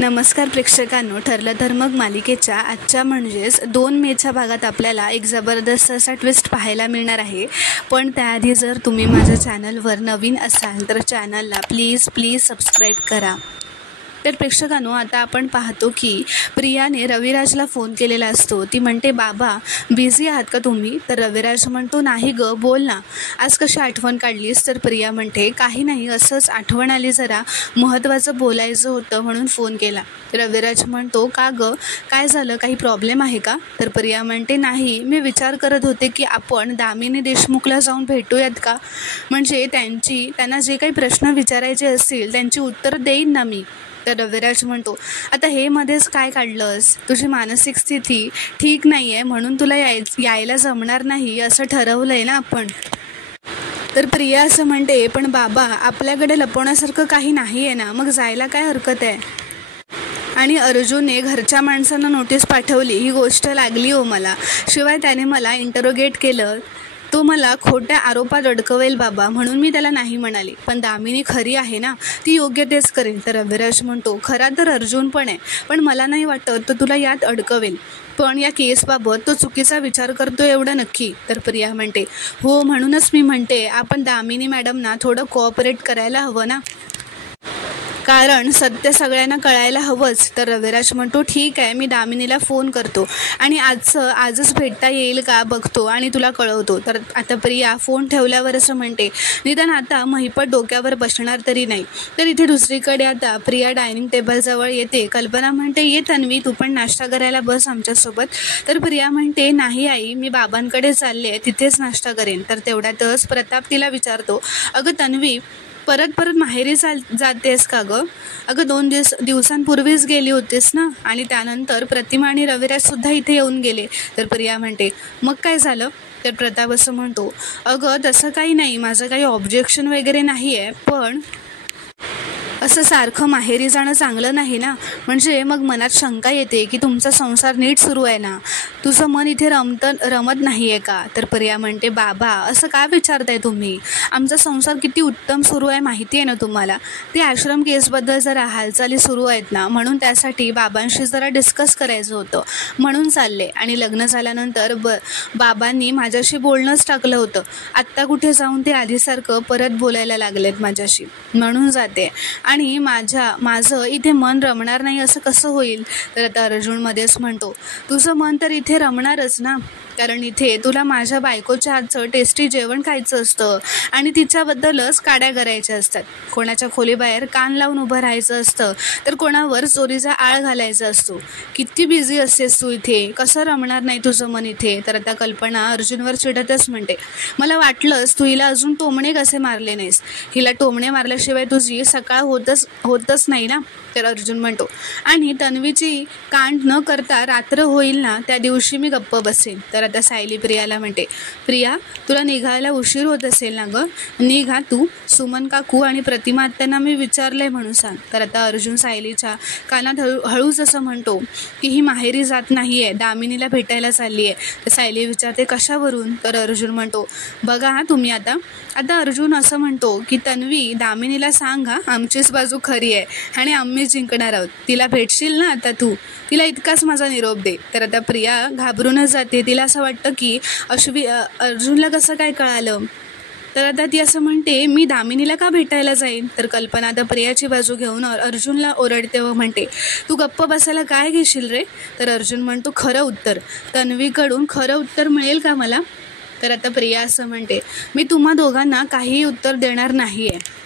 नमस्कार प्रेक्षकांनो, ठरलं तर मग मालिकेच्या आजच्या म्हणजेच 2 मेच्या भागात आपल्याला एक जबरदस्त असा ट्विस्ट पाहायला मिळणार आहे. पण त्याआधी जर तुम्ही माझ्या चॅनलवर नवीन असाल तर चॅनलला प्लीज सबस्क्राईब करा. तर प्रेक्षकांनो, आता आपण पाहतो की प्रियाने रविराजला फोन केलेला असतो. ती म्हणते, बाबा बिझी आहात का तुम्ही? तर रविराज म्हणतो, नाही ग, बोल ना, आज कशी आठवण काढलीस? तर प्रिया म्हणते, काही नाही, असंच आठवण आली, जरा महत्त्वाचं बोलायचं होतं म्हणून फोन केला. रविराज म्हणतो, का ग, काय झालं, काही प्रॉब्लेम आहे का? तर प्रिया म्हणते, नाही, मी विचार करत होते की आपण दामिनी देशमुखला जाऊन भेटूयात का? म्हणजे त्यांना जे काही प्रश्न विचारायचे असतील त्यांची उत्तर देईन ना मी. तर रविराज म्हणतो, आता हे मध्येच काय काढलंस? तुझी मानसिक स्थिती ठीक नाही आहे म्हणून तुला यायला जमणार नाही असं ठरवलं आहे ना आपण. तर प्रिया असं म्हणते, पण बाबा आपल्याकडे लपवण्यासारखं काही नाही आहे ना, मग जायला काय हरकत आहे? आणि अर्जुनने घरच्या माणसांना नोटीस पाठवली ही गोष्ट लागली हो मला. शिवाय त्याने मला इंटरोगेट केलं. तो मला खोट्या आरोपात अडकवेल बाबा, म्हणून मी त्याला नाही म्हणाली. पण दामिनी खरी आहे ना, ती योग्य तेच करेल. तर रविराज म्हणतो, खरा तर अर्जुन पण आहे, पण मला नाही वाटत तो तुला यात अडकवेल. पण या केसबाबत तो चुकीचा विचार करतो एवढं नक्की. तर प्रिया म्हणते, हो, म्हणूनच मी म्हणते आपण दामिनी मॅडमना थोडं कोऑपरेट करायला हवं ना, कारण सत्य सगळ्यांना कळायला हवंच. तर रविराज म्हणतो, ठीक आहे, मी दामिनीला फोन करतो आणि आजच भेटता येईल का बघतो आणि तुला कळवतो. तर आता प्रिया फोन ठेवल्यावर असं म्हणते, निदान आता महिपत डोक्यावर बसणार तरी नाही. तर इथे दुसरीकडे आता प्रिया डायनिंग टेबलजवळ येते. कल्पना म्हणते, ये तन्वी, तू पण नाश्ता करायला बस आमच्यासोबत. तर प्रिया म्हणते, नाही आई, मी बाबांकडे चालले, तिथेच नाश्ता करेन. तर तेवढ्यातच प्रताप तिला विचारतो, अगं तन्वी, परत माहेरी जातेस का गं? अगं 2 दिवसांपूर्वीच गेली होतीस ना, आणि त्यानंतर प्रतिमा आणि रविराजसुद्धा इथे येऊन गेले. तर प्रिया म्हणते, मग काय झालं? तर प्रताप असं म्हणतो, अगं तसं काही नाही, माझं काही ऑब्जेक्शन वगैरे नाही आहे, पण असं सारखं माहेरी जाणं चांगलं नाही ना. म्हणजे मग मनात शंका येते की तुमचा संसार नीट सुरू आहे ना, तुझं मन इथे रमत नाही आहे का? तर प्रिया म्हणते, बाबा असं का विचारताय तुम्ही? आमचा संसार किती उत्तम सुरू आहे माहिती आहे ना तुम्हाला. ते आश्रम केसबद्दल जरा हालचाली सुरू आहेत ना, म्हणून त्यासाठी बाबांशी जरा डिस्कस करायचं होतं म्हणून चालले. आणि लग्न झाल्यानंतर बाबांनी माझ्याशी बोलणंच टाकलं होतं. आत्ता कुठे जाऊन ते आधीसारखं परत बोलायला लागलेत माझ्याशी, म्हणून जाते. आणि माझं इथे मन रमणार नाही असं कसं होईल? तर आता अर्जुन मध्येच म्हणतो, तुझं मन तर इथे रमणारच ना, कारण इथे तुला माझ्या बायकोच्या हातचं टेस्टी जेवण खायचं असतं आणि तिच्याबद्दलच काड्या करायच्या असतात. कोणाच्या खोलीबाहेर कान लावून उभं राहायचं असतं, तर कोणावर चोरीचा आळ घालायचा असतो. किती बिझी असतेस तू इथे, कसं रमणार नाही तुझं मन इथे? तर आता कल्पना अर्जुनवर चिडतच म्हणते, मला वाटलंच तू हिला अजून टोमणे कसे मारले नाहीस, हिला टोमणे मारल्याशिवाय तुझी सकाळ होतच नाही ना. तर अर्जुन म्हणतो, आणि तन्वीची कांड न करता रात्र होईल ना, त्या दिवशी मी गप्प बसेन. तर आता सायली प्रियाला म्हणते, प्रिया तुला निघायला उशीर होत असेल ना गं, निघा तू, सुमन काकू आणि प्रतिमा आत्यांना मी विचारलंय म्हणून सांग. तर आता अर्जुन सायलीच्या कानात हळूच असं म्हणतो की ही माहेरी जात नाही आहे, दामिनीला भेटायला चालली आहे. तर सायली विचारते, कशावरून? तर अर्जुन म्हणतो, बघा हा तुम्ही आता अर्जुन असं म्हणतो की तन्वी, दामिनीला सांगा आमचीच बाजू खरी आहे आणि आम्ही जिंकणार आहोत. तिला भेटशील ना आता तू, तिला इतकाच माझा निरोप दे. तर आता प्रिया घाबरूनच जाते. तिला असं वाटतं की अर्जुनला कसं काय कळालं? तर आता ती असं म्हणते, मी दामिनीला का भेटायला जाईन? तर कल्पना आता प्रियाची बाजू घेऊन अर्जुनला ओरडते व म्हणते, तू गप्प बसायला काय घेशील रे? तर अर्जुन म्हणतो, खरं उत्तर, तन्वीकडून खरं उत्तर मिळेल का मला? तर आता प्रिया असं म्हणते, मी तुम्हा दोघांना काहीही उत्तर देणार नाही आहे,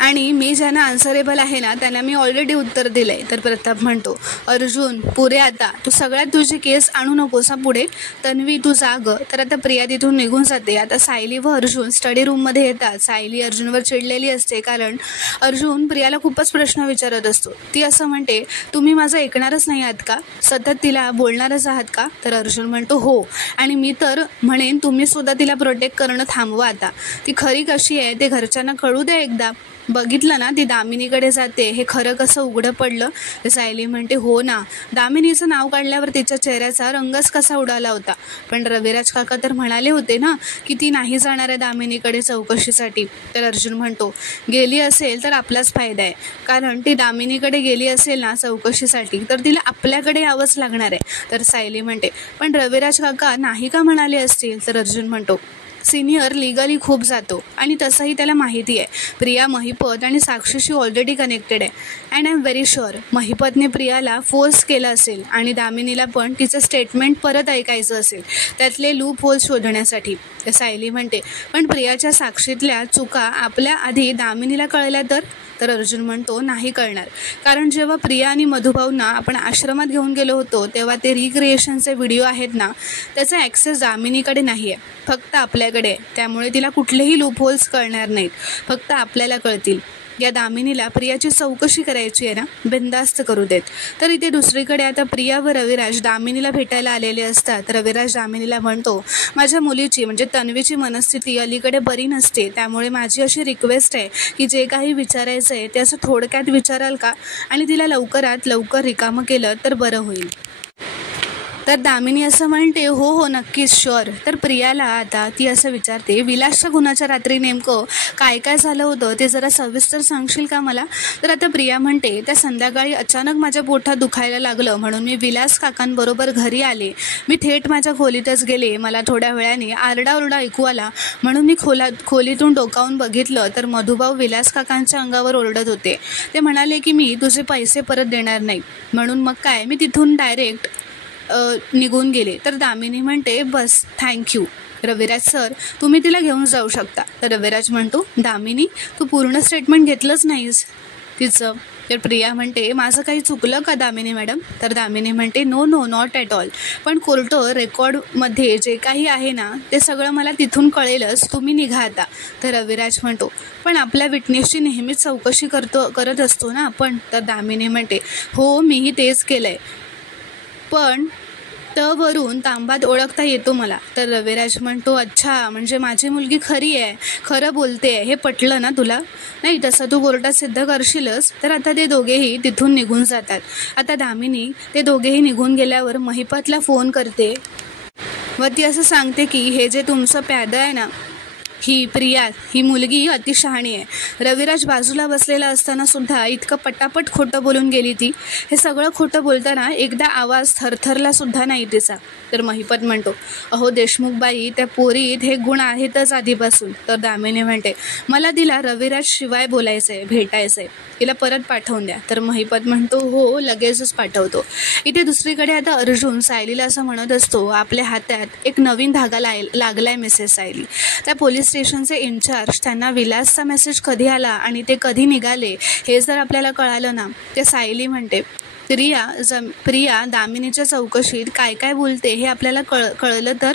आणि मी ज्यांना आन्सरेबल आहे ना त्यांना मी ऑलरेडी उत्तर दिलं आहे. तर प्रताप म्हणतो, अर्जुन पुरे, आता तू सगळ्यात तुझी केस आणू नकोसा पुढे, तन्वी तू जाग. तर आता प्रिया तिथून निघून जाते. आता सायली व अर्जुन स्टडी रूममध्ये येतात. सायली अर्जुनवर चिडलेली असते, कारण अर्जुन प्रियाला खूपच प्रश्न विचारत असतो. ती असं म्हणते, तुम्ही माझं ऐकणारच नाही आहात का? सतत तिला बोलणारच आहात का? तर अर्जुन म्हणतो, हो, आणि मी तर म्हणेन तुम्ही सुद्धा तिला प्रोटेक्ट करणं थांबवा आता. ती खरी कशी आहे ते घरच्यांना कळू द्या एकदा. बघितलं ना ती दामिनीकडे जाते, हे खरं कसं उघडं पडलं. तर सायली म्हणते हो ना, दामिनीचं नाव काढल्यावर तिच्या चेहऱ्याचा रंगच कसा उडाला होता. पण रविराज काका तर म्हणाले होते ना की ती नाही जाणार आहे दामिनीकडे चौकशीसाठी. तर अर्जुन म्हणतो गेली असेल तर आपलाच फायदा आहे, कारण ती दामिनीकडे गेली असेल ना चौकशीसाठी तर तिला आपल्याकडे यावंच लागणार आहे. तर सायली म्हणते पण रविराज काका नाही का म्हणाले असतील. तर अर्जुन म्हणतो सिनियर लिगली खूप जातो आणि तसंही त्याला माहिती आहे प्रिया महिपत आणि साक्षीशी ऑलरेडी कनेक्टेड आहे. And I am very sure महिपतने प्रियाला फोर्स केला असेल आणि दामिनीला पण तिचं स्टेटमेंट परत ऐकायचं असेल, त्यातले लूप होल्स शोधण्यासाठी. तर सायली म्हणते पण प्रियाच्या साक्षीतल्या चुका आपल्या आधी दामिनीला कळल्या तर अर्जुन म्हणतो नाही कळणार, कारण जेव्हा प्रिया आणि मधुभाऊंना आपण आश्रमात घेऊन गेलो होतो तेव्हा ते रिक्रिएशनचे व्हिडिओ आहेत ना, त्याचा ॲक्सेस दामिनीकडे नाही आहे, फक्त आपल्याकडे आहे. त्यामुळे तिला कुठलेही लूप होल्स कळणार नाहीत, फक्त आपल्याला कळतील. या दामिनीला प्रियाची चौकशी करायची आहे ना, बिनधास्त करू देत. तर इथे दुसरीकडे आता प्रिया व रविराज दामिनीला भेटायला आलेले असतात. रविराज दामिनीला म्हणतो माझ्या मुलीची म्हणजे तन्वीची मनस्थिती अलीकडे बरी नसते, त्यामुळे माझी अशी रिक्वेस्ट आहे की जे काही विचारायचं आहे ते असं थोडक्यात विचाराल का, आणि तिला लवकरात लवकर रिकामं केलं तर बरं होईल. तर दामिनी असं म्हणते हो हो नक्कीच शुअर. तर प्रियाला आता ती असं विचारते विलासच्या गुन्ह्याच्या रात्री नेमकं काय काय झालं होतं ते जरा सविस्तर सांगशील का मला. तर आता प्रिया म्हणते त्या संध्याकाळी अचानक माझ्या पोटात दुखायला लागलं म्हणून मी विलास काकांबरोबर घरी आले. मी थेट माझ्या खोलीतच गेले. मला थोड्या वेळाने आरडाओरडा ऐकू आला म्हणून मी खोलीतून डोकावून बघितलं तर मधुभाऊ विलास काकांच्या अंगावर ओरडत होते. ते म्हणाले की मी तुझे पैसे परत देणार नाही, म्हणून मग काय मी तिथून डायरेक्ट निघून गेले. तर दामिनी म्हणते बस थँक्यू रविराज सर, तुम्ही तिला घेऊन जाऊ शकता. तर रविराज म्हणतो दामिनी तू पूर्ण स्टेटमेंट घेतलंच नाहीस तिचं. तर प्रिया म्हणते माझं काही चुकलं का दामिनी मॅडम. तर दामिनी म्हणते no no not at all, पण कोर्ट रेकॉर्डमध्ये जे काही आहे ना ते सगळं मला तिथून कळेलच, तुम्ही निघा आता. तर रविराज म्हणतो पण आपल्या विटनेसची नेहमीच चौकशी करत असतो ना आपण. तर दामिनी म्हणते हो मीही तेच केलं आहे, पण वरून तांबात ओळखता येतो मला. तर रविराज म्हणतो अच्छा म्हणजे माझी मुलगी खरी आहे, खरं बोलते आहे, हे पटलं ना तुला. नाही तसं तू कोर्टात सिद्ध करशीलच. तर आता ते दोघेही तिथून निघून जातात. आता दामिनी ते दोघेही निघून गेल्यावर महिपतला फोन करते व ती असं सांगते की हे जे तुमचं प्यादं आहे ना, ही प्रिया ही मुलगी अति शहाणी आहे. रविराज बाजूला बसलेला असताना सुद्धा इतकं पटापट खोटं बोलून गेली ती. हे सगळं खोटं बोलताना एकदा आवाज थरथरला सुद्धा नाही तिचा. तर महिपत म्हणतो अहो देशमुखबाई त्या पोरीत हे गुण आहेतच आधीपासून. तर दामिनी म्हणते मला तिला रविराज शिवाय बोलायचं आहे, भेटायचं आहे, तिला परत पाठवून द्या. तर महिपत म्हणतो हो लगेचच पाठवतो. इथे दुसरीकडे आता अर्जुन सायलीला असं म्हणत असतो आपल्या हातात एक नवीन धागा लागलाय मिसेस सायली. त्या पोलीस स्टेशनचे इन्चार्ज त्यांना विलासचा मेसेज कधी आला आणि ते कधी निघाले हे जर आपल्याला कळालं ना, ते सायली म्हणते प्रिया दामिनीच्या चौकशीत काय काय बोलते हे आपल्याला कळलं तर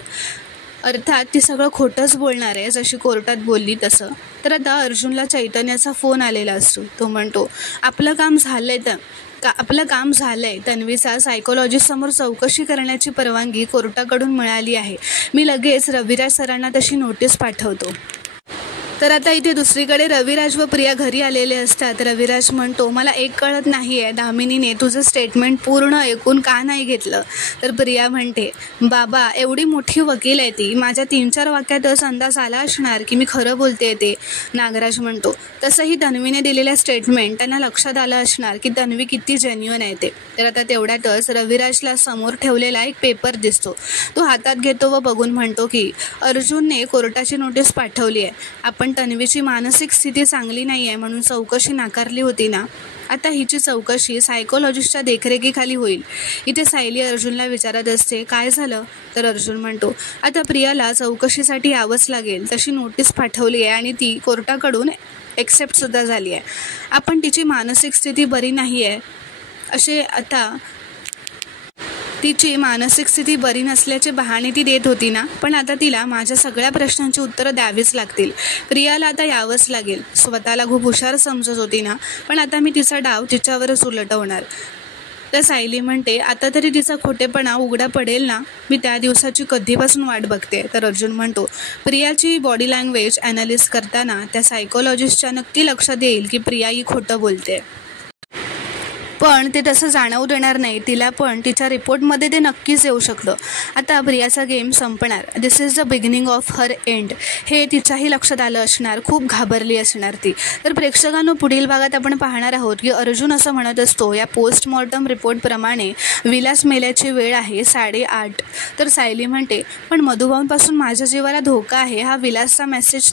अर्थात ती सगळं खोटंच बोलणार आहे जशी कोर्टात बोलली तसं. तर आता अर्जुनला चैतन्याचा फोन आलेला असतो. तो म्हणतो आपलं काम झालंय तन्वीचा सायकोलॉजिस्टसमोर चौकशी करण्याची परवानगी कोर्टाकडून मिळाली आहे. मी लगेच रविराज सरांना तशी नोटीस पाठवतो. तर आता इथे दुसरीकडे रविराज व प्रिया घरी आलेले असतात. रविराज म्हणतो मला एक कळत नाही आहे दामिनीने तुझं स्टेटमेंट पूर्ण ऐकून का नाही घेतलं. तर प्रिया म्हणते बाबा एवढी मोठी वकील आहे ती, माझ्या 3-4 वाक्यातच अंदाज आला असणार की मी खरं बोलते ते. नागराज म्हणतो तसंही तन्वीने दिलेल्या स्टेटमेंट त्यांना लक्षात आलं असणार की तन्वी किती जेन्युइन आहे ते. तर आता तेवढ्यातच रविराजला समोर ठेवलेला एक पेपर दिसतो. तो हातात घेतो व बघून म्हणतो की अर्जुनने कोर्टाची नोटीस पाठवली आहे. आपण तन्वीची मानसिक स्थिती चांगली नाही आहे म्हणून चौकशी नाकारली होती ना, आता हिची चौकशी सायकोलॉजिस्टच्या देखरेखीखाली होईल. इथे सायली अर्जुनला विचारत असते काय झालं. तर अर्जुन म्हणतो आता प्रियाला चौकशीसाठी यावंच लागेल, तशी नोटीस पाठवली आहे आणि ती कोर्टाकडून एक्सेप्टसुद्धा झाली आहे. आपण तिची मानसिक स्थिती बरी नाही आहे असे आता तिची मानसिक स्थिती बरी नसल्याचे बहाणे ती देत होती ना, पण आता तिला माझ्या सगळ्या प्रश्नांची उत्तरं द्यावीच लागतील. प्रियाला आता यावंच लागेल. स्वतःला खूप हुशार समजत होती ना, पण आता मी तिचा डाव तिच्यावरच उलटवणार. तर सायली म्हणते, आता तरी तिचा खोटेपणा उघडा पडेल ना, मी त्या दिवसाची कधीपासून वाट बघते. तर अर्जुन म्हणतो, प्रियाची बॉडी लँग्वेज ॲनालिस करताना त्या सायकोलॉजिस्टच्या नक्की लक्षात येईल की प्रिया ही खोटं बोलते. पण ते तसं जाणवू देणार नाही तिला, पण तिच्या रिपोर्टमध्ये ते नक्कीच येऊ शकतं. आता प्रियाचा गेम संपणार, this is the beginning of her end, हे तिच्याही लक्षात आलं असणार. खूप घाबरली असणार ती. तर प्रेक्षकांनो, पुढील भागात आपण पाहणार आहोत की अर्जुन असं म्हणत असतो, या पोस्टमॉर्टम रिपोर्टप्रमाणे विलास मेल्याची वेळ आहे 8:30. तर सायली म्हणते, पण मधुभाऊंपासून माझ्या जीवाला धोका आहे, हा विलासचा मेसेज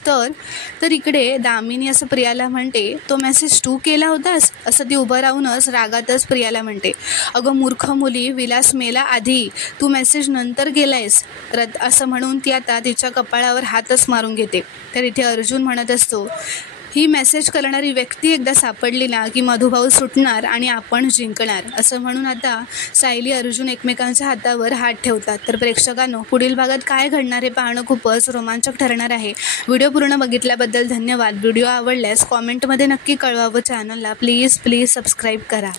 तर इकडे दामिनी असं प्रियाला म्हणते, तो मेसेज तू केला होतास? असं ती उभं राहूनच रागातच प्रियाला म्हणते, अगं मूर्ख मुली, विलास मेला आधी, तू मेसेज नंतर केलायस. असं म्हणून ती आता तिच्या कपाळावर हातच मारून घेते. तर इथे अर्जुन म्हणत असतो, ही मेसेज करणारी व्यक्ती एकदा सापडली ना की मधुभाऊ सुटणार आणि आपण जिंकणार. असं म्हणून आता सायली अर्जुन एकमेकांच्या हातावर हात ठेवतात. तर प्रेक्षकांनो, पुढील भागात काय घडणार हे पाहणं खूपच रोमांचक ठरणार आहे. व्हिडिओ पूर्ण बघितल्याबद्दल धन्यवाद. व्हिडिओ आवडल्यास कॉमेंटमध्ये नक्की कळवा व चॅनलला प्लीज सबस्क्राईब करा.